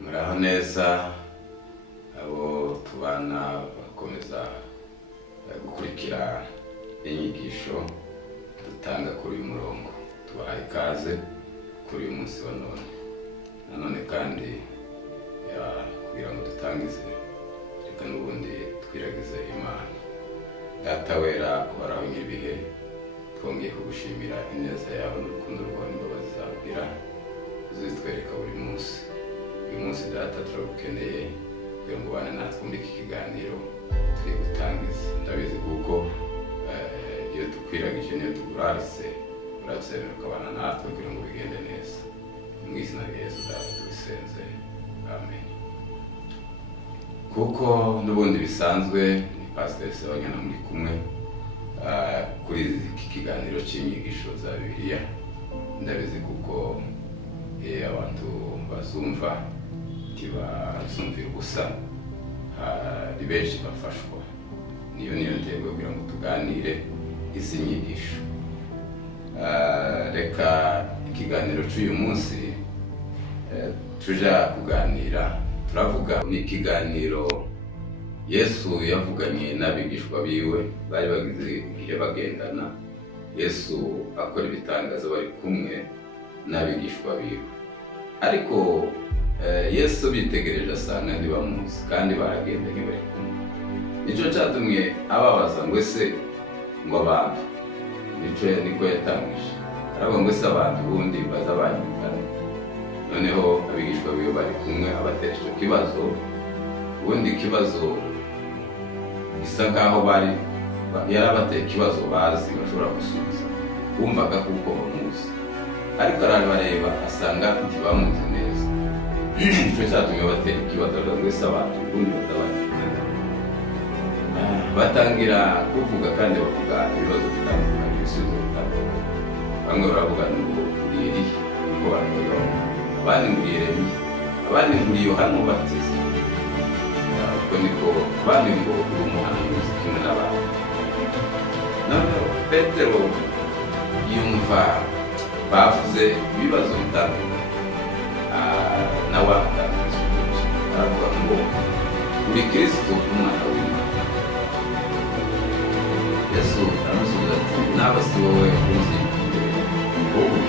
muraho neza abo tubana bakomeza gukurikira inyigisho dutanga kuri uyu murongo. Tubahaye ikaze kuri uyu munsi wa none kandi kugira ngo dutangize reka n'ubundi twiragize Imana. Data wera uhoraho nyiribihe, twongeye kugushimira ineza yawe n'urukundo rwawe n'imbabazi zawe ugira uzitwereka buri munsi. Uyu munsi data turagukeneye kugira ngo ubane natwe muri iki kiganiro turi gutangiza. Ndabizi kuko iyo tukwiragije niyo tugurarise urabyemera ukabana natwe kugira ngo bigende neza. Mu izina rya Yesu data tubisenze, amen. Kuko n'ubundi bisanzwe ni Pastor Sebanyana muri kumwe kuri iki kiganiro cy'inyigisho za Bibiliya. Ndabizi kuko abantu bazumva ntibazumvira ubusa, hari benshi bafashwa. Niyo ntego kugira ngo tuganire izi nyigisho. Reka ikiganiro cy'uyu munsi tuja kuganira, turavuga ni ikiganiro Yesu yavuganye n'abigishwa biwe bari bagize igihe bagendana. Yesu akora ibitangaza bari kumwe n'abigishwa biwe, ariko Yesu bitegereje asanga ntibamuzi kandi baragendanye bari kumwe. Nicyo cyatumye ababaza ngo ese ngo abantu, niko yatangije aravuga ngo ese abantu ubundi bazabanyukana. Noneho abigishwa biwe bari kumwe abatera icyo kibazo. Ubundi ikibazo bisa nkaho yarabateye ikibazo bazi bashobora gusubiza, bumvaga kuko bamuzi, ariko arabareba asanga ntibamuzi neza. Nicyo cyatumye batera ikibazo ngo ese abantu ubundi bazabanyukana. Batangira kuvuga kandi bavuga ibibazo bitandukanye, ibisubizo bitandukanye. Bamwe baravuga ngo uriye rihe, niko baravuga, abandi ngo uriye Yeremiya, abandi ngo uriye Yohana Umubatiza, ubwo niko abandi ngo uri umuhanuzi kimwe n'abandi. Noneho Petero yumva bavuze ibibazo bitandukanye, nawe aravuga ngo uri Kristo umwana w'Imana. Yesu aramusubiza ati naba si wowe uzi wowe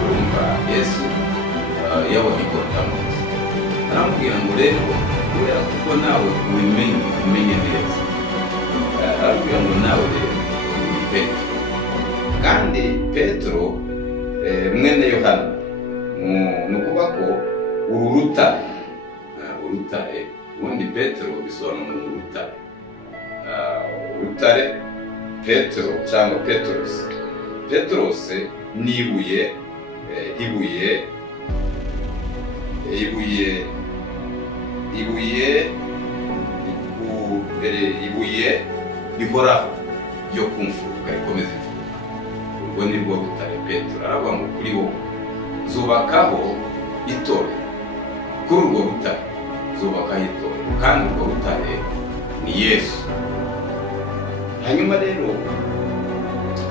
urumva. Yesu yabonye ko atamuzi, aramubwira ngo rero kubera kuko nawe ubimenye neza, aramubwira ngo nawe rero uri Petero, kandi Petero mwene Yohana, ni ukuvuga ko uru rutare ubundi Petero bisobanura mu rutare. Urutare Petero cyangwa Petros ni ibuye rihoraho ryo kumfuruka rikomeza imfuruka. Urwo ni rwo rutare Petero. Aravuga ngo kuri wowe zubakaho itorero, kuri urwo rutare zubakaho itorero, kandi urwo rutare ni Yesu. Hanyuma rero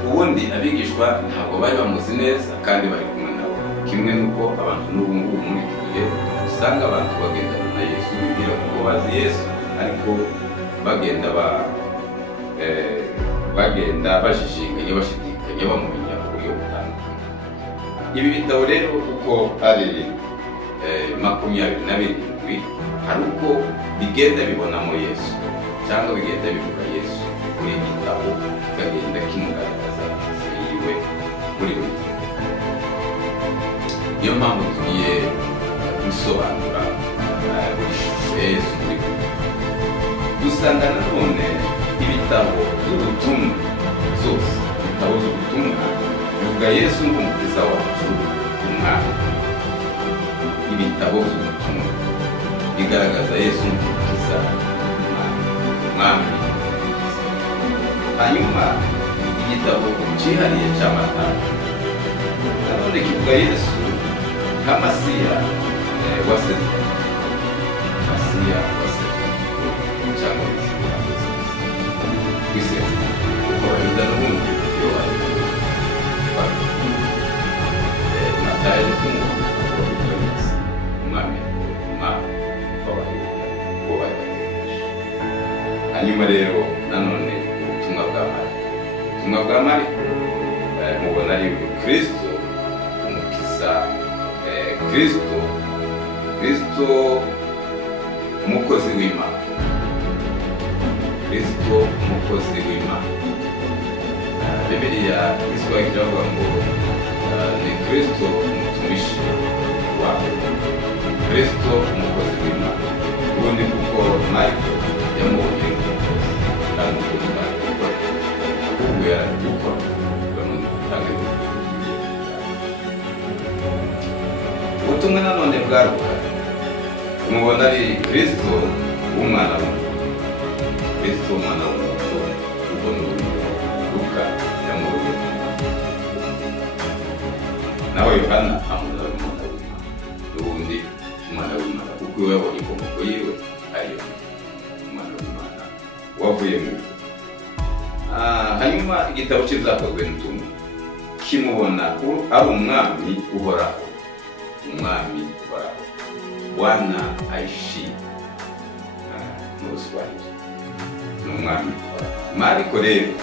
ubundi abigishwa ntabwo bari bamuzi neza kandi bari kumwe nawe, kimwe n'uko abantu n'ubu ngubu muri iki gihe usanga abantu bagendana na Yesu bibwira ko bazi Yesu, ariko bagenda bajijinganya bashidikanya bamumenya mu buryo butandukanye. Ibi bitabo rero uko ari 27 hari uko bigenda bibonamo Yesu cyangwa bigenda bivuga Yesu. Buri gitabo kikagenda kimugaragaza yiwe muri buri gihe. Niyo mpamvu tugiye gusobanura buri shusho ya Yesu muri buri gihe. Dusanga nanone ibitabo by'ubutumwa zose, ibitabo by'ubutumwa bivuga Yesu nk'umukiza wacu umwami. Ibitabo by'ubutumwa bigaragaza Yesu nk'umukiza umwami. Hanyuma igitabo cyihariye cya Matayo nanone kivuga Yesu nka Masiya wasezeranye, cyangwa Mesiya kuko Abayuda n'ubundi iyo bari Matayo ari kumwe hanyuma rero nanone ubutumwa bwa Mariko. Ubutumwa bwa Mariko mubona ari Kristo umukiza, Kristo umukozi w'Imana, Kristo umukozi w'Imana. Bibiliya Kiswahili iravuga ngo ni Kristo umutumishi wawe, Kristo umukozi w'Imana. Ubundi kuko Mariko yamubonye nk'umukozi kandi ukunda gukora, ahubwo yarabikora bamutanga. Ubutumwa nanone bwa Luka mubona ari Kristo umwana w'umuntu, Kristo umwana w'umuntu. Ubona Luka yamubonye nawe Yohana amubona umwana w'Imana, n'ubundi umwana w'Imana kuko we yabonye inkomoko yiwe ariyo umwana w'Imana wavuye mu ijuru. Hanyuma igitabo cy'ibyakozwe n'intumwa kimubona ari umwami uhoraho, umwami uhoraho, Bwana aishie mu Kiswahili ni umwami uhoraho. Mariko rero,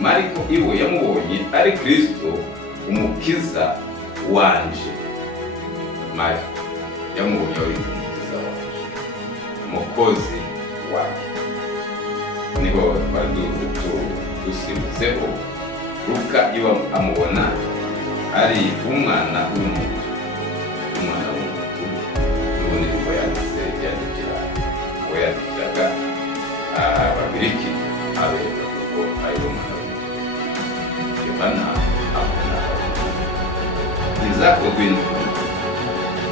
Mariko iwe yamubonye ari Kristo umukiza wanje. Mariko yamubonye ari umukiza wanje, umukozi wanje. Niho dusimutseho Luka iwe amubona ari umwana w'umuntu, umwana w'umuntu. N'ubundi niko yandikiraga Abagiriki abereka kuko ari umwana w'umuntu. Yohana amubona izakozwe n'intumwa,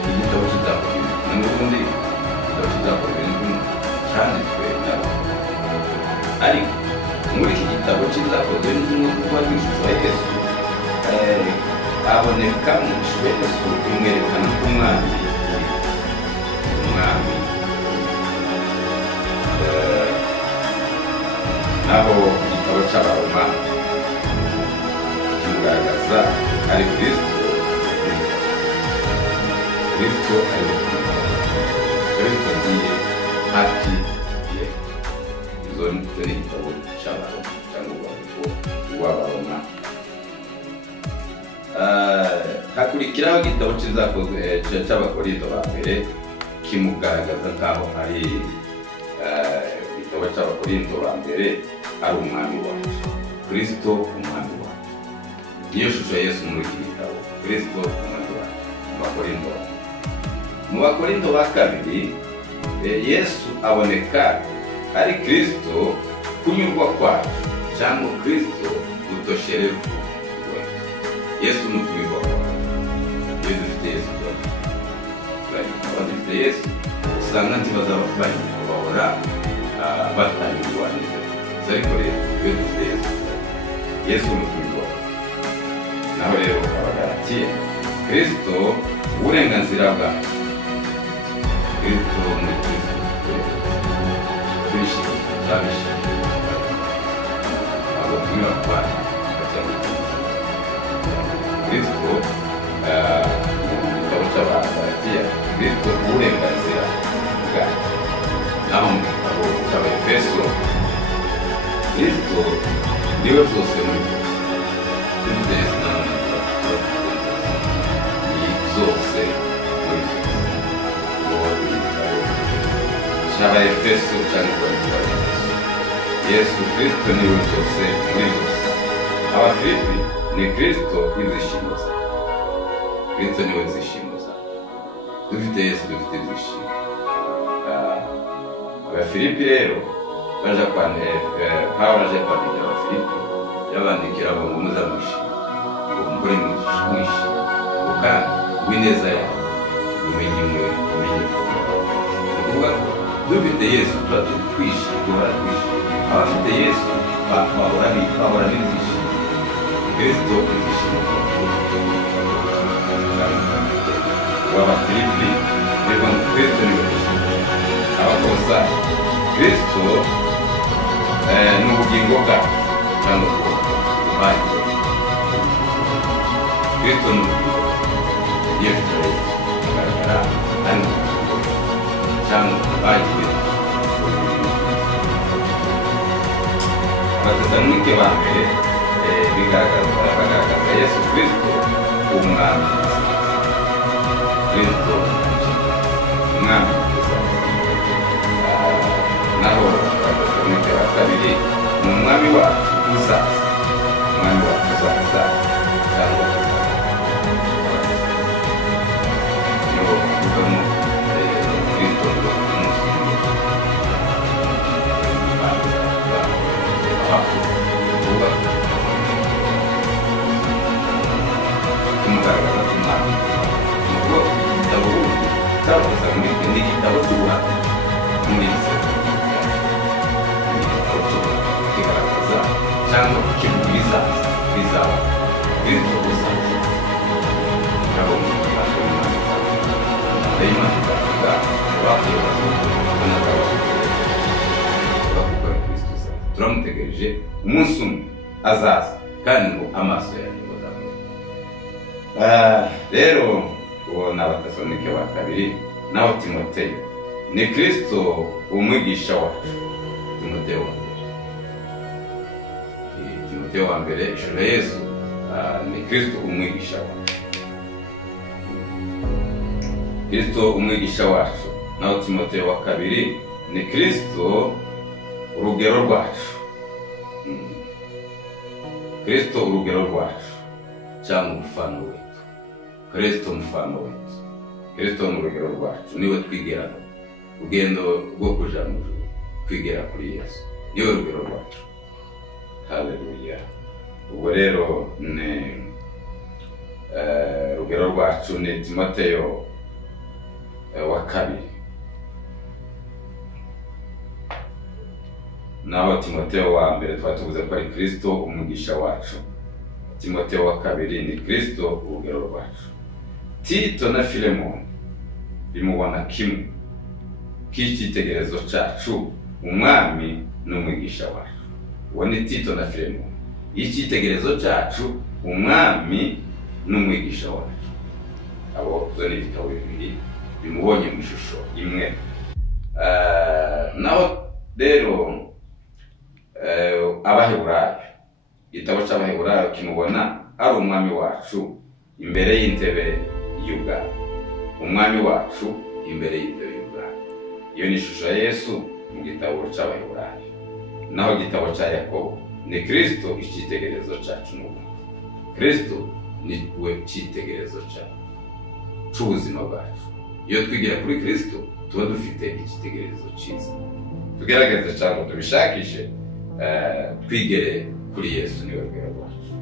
igitabo cy'ibyakozwe n'intumwa. N'ubundi igitabo cy'ibyakozwe n'intumwa cyanditswe n'abantu, ariko muri iki gitabo cy'ibyakozwe n'intumwa kuko ari ishusho ya Yesu, aboneka mu ishusho ya Yesu imwerekana umwami. Naho igitabo cy'Abaroma kimugaragaza ari Kristo ari Kristo ndiye haki ye. Izo ni igitabo cy'Abaroma cyangwa uw'Abaroma. Hakurikiraho igitabo cy'Abakorinto ba mbere kimugaragaza nkaho ari igitabo cy'Abakorinto ba mbere ari umwami wacu, Kristo umwami wacu. Niyo shusho ya Yesu muri iki gitabo, Kristo umwami wacu. Mu Bakorinto ba kabiri Yesu aboneka ari Kristo kunyurwa kwacu cyangwa Kristo gutosherevu wetu. Yesu ni kunyurwa kwacu. Iyo dufite Yesu dufite Yesu, usanga ntibazabafanye bahora batanyurwa neza. Ariko rero iyo dufite Yesu ni kunyurwa kwacu. Naho rero Abagalatiya, Kristo uburenganzira bwacu, Kristo muri Kristo turishimye, turabishimye. Ntabwo tunyura ku bandi Kristo mu gitabo cy'Abagalatiya, Kristo uburenganzira bwacu. Naho mu gitabo cy'Abaefeso, Kristo niwe byose muri byose. Dufite Yesu nanone ni zose muri byose. Cy'Abaefeso cyangwa Yesu Kristo niwe byose muri byose. Abafilipi ni Kristo izishimuza, Kristo niwe zishimuza. Dufite Yesu dufite izishimo. Abafilipi rero baje Pawulo aje kwandikira Abafilipi, yabandikira ngo muzamwishime, ngo mukore mwishime, kandi wineza yawe umenye kuvuga ngo dufite Yesu tuba twishimye, duhora twishimye. Abafite Yesu bahora bizishimye. Kristo izishimye. W'Abafilipi rero Kristo niwe zishimye. Abakosa Kristo ni ubugingo bwacu cyangwa ububaye. Kristo ni ubugingo Yesu agaragara ari cyangwa ububaye. abatesalonike ba mbere bagaragaza Yesu Kristo umwami. Kristo umwami. Naho abatesalonike ba kabiri ni umwami wacu uzaza. Umwami wacu uzaza cyangwa niwo uvamo Kristo umunsi kumugaragaza ku Mana. Nubwo igitabo cy'abatesalonike ni igitabo cy'ubuhamya muri kigaragaza cyangwa kivuga bizaba Kristo uzaza. Nabo mu Rwanda Imana izavuga abapfuye bazuka bavuga Kristo uzaza. Turamutegereje umunsi umwe azaza kandi ngo amaso yanyu bazamubona. Rero uwo ni abatesalonike ba kabiri. Naho Timoteyo ni Kristo umwigisha wacu. Timoteyo wa mbere ishusho ya Yesu ni Kristo umwigisha wacu. Kristo umwigisha wacu. Naho Timoteyo wa kabiri ni Kristo urugero rwacu. Kristo urugero rwacu cyangwa umufano wetu. Kristo umufano wetu. Kristo ni urugero rwacu, niwe twigeraho. Urugendo rwo kuja mu ijuru kwigera kuri Yesu niwe rugero rwacu. Haleluya. Ubwo rero ni rugero rwacu ni Timoteyo wa kabiri. Naho Timoteyo wa mbere twatuvuze ko ari Kristo umwigisha wacu. Timoteyo wa kabiri ni Kristo urugero rwacu. Tito na Filemoni bimubona kimwe k'icyitegererezo cyacu, umwami n'umwigisha wacu. Uwo ni Tito na Filemoni, icyitegererezo cyacu, umwami n'umwigisha wacu. Abo zo ni ibitabo bibiri bimubonye mu ishusho imwe. Naho rero Abaheburayo, igitabo cy'Abaheburayo kimubona ari umwami wacu imbere y'intebe y'ubwami. Umwami wacu imbere y'intebe y'ubwami. Iyo ni ishusho ya Yesu mu gitabo cy'Abaheburayo. Naho igitabo cya Yakobo ni Kristo icyitegererezo cyacu n'ubu. Kristo ni we cyitegererezo cyacu cy'ubuzima bwacu. Iyo twigira kuri Kristo tuba dufite icyitegererezo cyiza. Tugerageze cyangwa tubishakishe twigere kuri Yesu niwe rugero rwacu.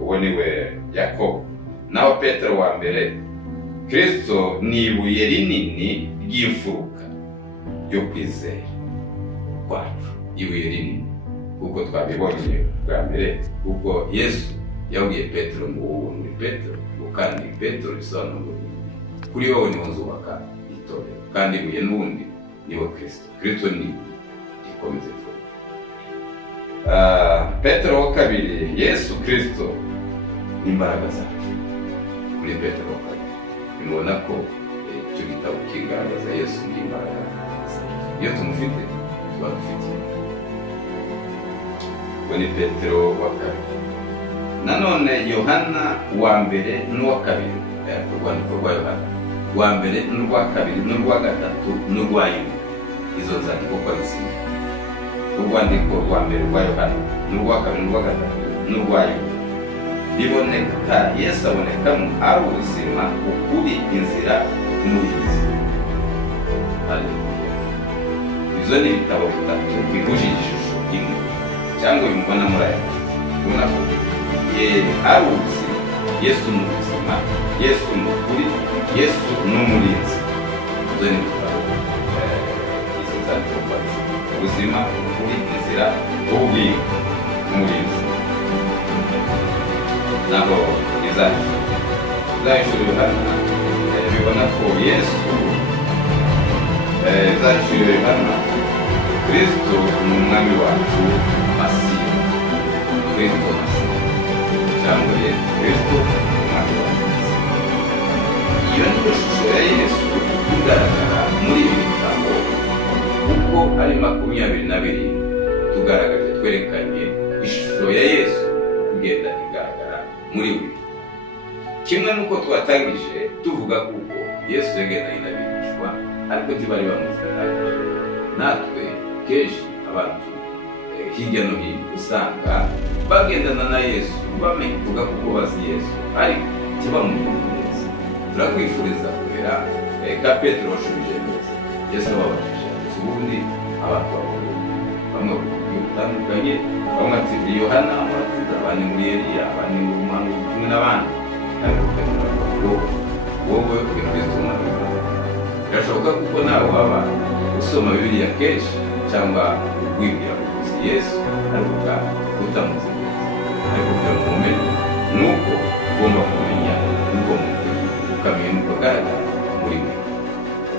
Uwo niwe Yakobo. Naho Petero wa mbere, Kristo ni ibuye rinini ry'imfuruka ryo kwizera kwacu. Ibuye rinini kuko twabibonye bwa mbere, kuko Yesu yabwiye Petero ngo wowe ni Petero, kandi Petero bisobanura ngo kuri wowe niho nzubaka itorero, kandi ibuye n'ubundi niwe Kristo. Kristo ni ikomeze vuba. Petero wa kabiri, Yesu Kristo ni imbaraga zacu. Muri Petero wa kabiri bimubona ko icyo gitabo kigaragaza Yesu ni imbaraga zacu. Iyo tumufite tuba dufite. Uwo ni Petero wa kabiri. Nanone Yohana wa mbere n'uwa kabiri, urwandiko rwa Yohana wa mbere n'urwa kabiri n'urwa gatatu n'urwa Yuda. Izo nzandiko kwa zimwe. Urwandiko rwa mbere rwa Yohana n'urwa kabiri n'urwa gatatu n'urwa Yuda biboneka Yesu abonekamo ari ubuzima, ukuri, inzira n'uburinzi. Haleluya. Izo ni ibitabo bitatu bihuje ishusho imwe cyangwa bimubona muri aya. Ubona ko ari ubuzima, Yesu ni ubuzima, Yesu ni ukuri, Yesu ni umurinzi. Izo ni ibitabo izo nzandiko kwa zimwe. Ubuzima, ukuri, inzira, umurinzi. Naho izahishura Yohana bibona ko Yesu izahishura Yohana Kristo ni umwami wacu Masiya. Kristo Masiya cyangwa Kristo umwami wacu. Iyo niyo shusho ya Yesu igaragara muri ibi bitabo uko ari 22 tugaragaje twerekanye ishusho ishusho ya Yesu kugenda igaragara muri we. Kimwe nuko twatangije tuvuga kuko Yesu yagendanye n'abigishwa ariko ntibari bamuziranye. Natwe kenshi abantu hirya no hino usanga bagendana na Yesu bamenye kuvuga kuko bazi Yesu ariko ntibamukunda neza. Turakwifuriza kubera ka Petero washubije neza Yesu ababajije ubundi abantu bamwe batandukanye, bamwe ati Yohana, abandi abandi muri Eliya, abandi mu Muhammad kumwe n'abandi. Ariko wowe uri Kristo umwana w'Imana. Birashoboka kuko nawe waba usoma Bibiliya kenshi cyangwa wibwira kuzi Yesu ariko utamuzi. Ariko biramumenye nuko ugomba kumenya nuko ukamenya nuko agaragara muri mwe.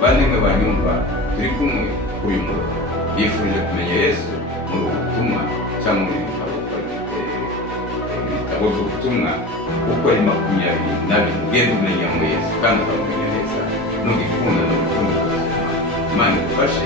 Bane banyumva turi kumwe kuri uyu murongo bifuje kumenya Yesu mu butumwa cyangwa mu bitabo by'ubutumwa uko ari 22 ugenda umenya mu Yesu kandi ukamenya neza n'ugikunda no gukunda. Imana igufashe